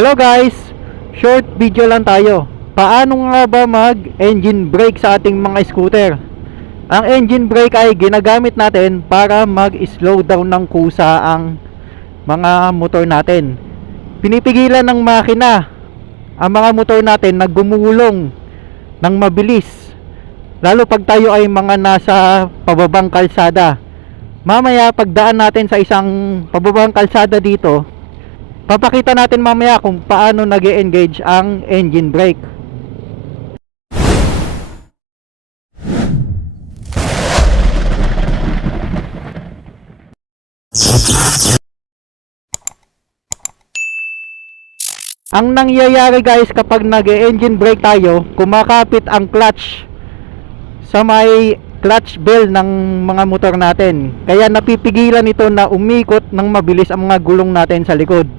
Hello guys, short video lang tayo. Paano nga ba mag engine brake sa ating mga scooter? Ang engine brake ay ginagamit natin para mag slow down ng kusa ang mga motor natin. Pinipigilan ng makina ang mga motor natin na gumulong ng mabilis, lalo pag tayo ay mga nasa pababang kalsada. Mamaya pagdaan natin sa isang pababang kalsada dito, papakita natin mamaya kung paano nag-e-engage ang engine brake. Ang nangyayari guys kapag nag-e-engine brake tayo, kumakapit ang clutch sa may clutch bell ng mga motor natin. Kaya napipigilan ito na umikot ng mabilis ang mga gulong natin sa likod.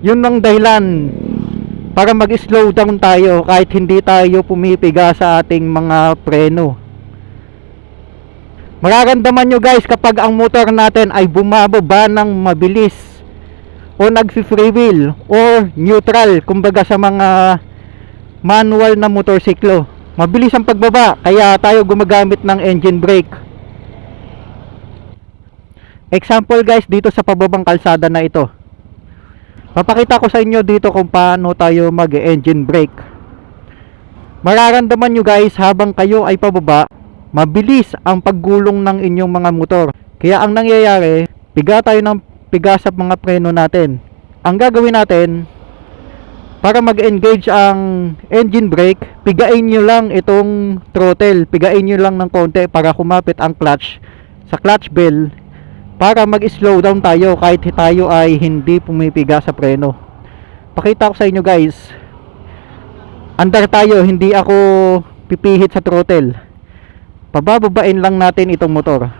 Yun ang dahilan para mag-slow down tayo kahit hindi tayo pumipiga sa ating mga preno. Mararamdaman nyo guys kapag ang motor natin ay bumababa ng mabilis o nag-free wheel or neutral, kumbaga sa mga manual na motorsiklo. Mabilis ang pagbaba, kaya tayo gumagamit ng engine brake. Example guys, dito sa pababang kalsada na ito, papakita ko sa inyo dito kung paano tayo mag-engine brake. Mararamdaman nyo guys habang kayo ay pababa, mabilis ang paggulong ng inyong mga motor. Kaya ang nangyayari, piga tayo ng piga sa mga preno natin. Ang gagawin natin para mag-engage ang engine brake, pigain nyo lang itong throttle, pigain nyo lang ng konti para kumapit ang clutch sa clutch bell, para mag-slow down tayo kahit tayo ay hindi pumipiga sa preno. Pakita ko sa inyo guys, andar tayo, hindi ako pipihit sa throttle, pabababain lang natin itong motor.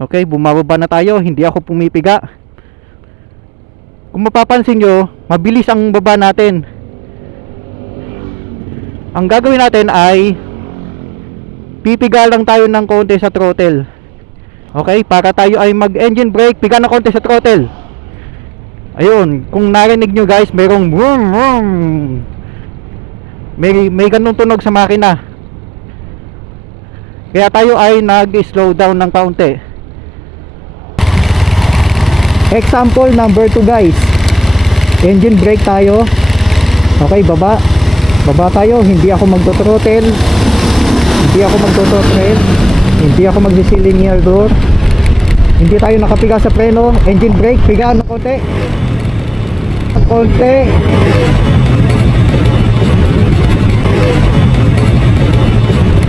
Okay, bumababa na tayo, hindi ako pumipiga. Kung mapapansin nyo, mabilis ang baba natin. Ang gagawin natin ay pipiga lang tayo ng konti sa throttle. Okay, para tayo ay mag-engine brake, piga ng konti sa throttle. Ayun, kung narinig nyo guys, mayroong vroom vroom, may ganung tunog sa makina. Kaya tayo ay nag-slow down ng kaunti. Example number 2 guys, engine brake tayo. Okay, baba tayo, hindi ako magto-throttle, hindi ako magsi-linear door, hindi tayo nakapiga sa preno. Engine brake, piga ng konti.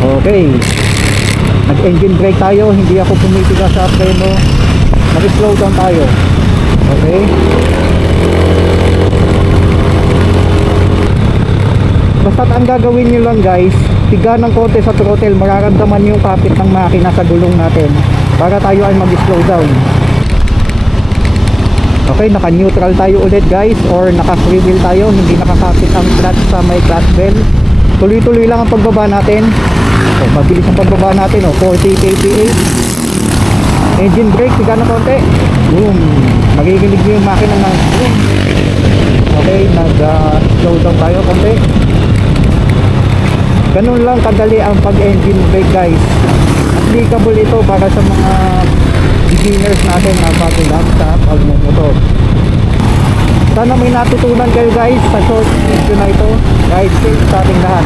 Okay, nag-engine brake tayo, hindi ako pumipiga sa preno, mag-slow down tayo. Okay, basta ang gagawin nyo lang guys, piga ng konti sa throttle, mararamdaman yung kapit ng makina sa gulong natin para tayo ay mag-slow down. Okay, naka-neutral tayo ulit guys, or naka-free wheel tayo, hindi nakakapit ang clutch sa may clutch bell. Tuloy-tuloy lang ang pagbaba natin. So, mabilis ang pagbaba natin, 40 kph. Engine brake, piga ng konti. Boom, magigilig yung makina ng boom. Okay, nag-slow down tayo konti. Ganun lang kadali ang pag-engine brake guys. Applicable ito para sa mga beginners natin na bago lang sa pagmumotor. Sana may natutunan kayo guys sa short video na ito. Ride safe sa ating lahat.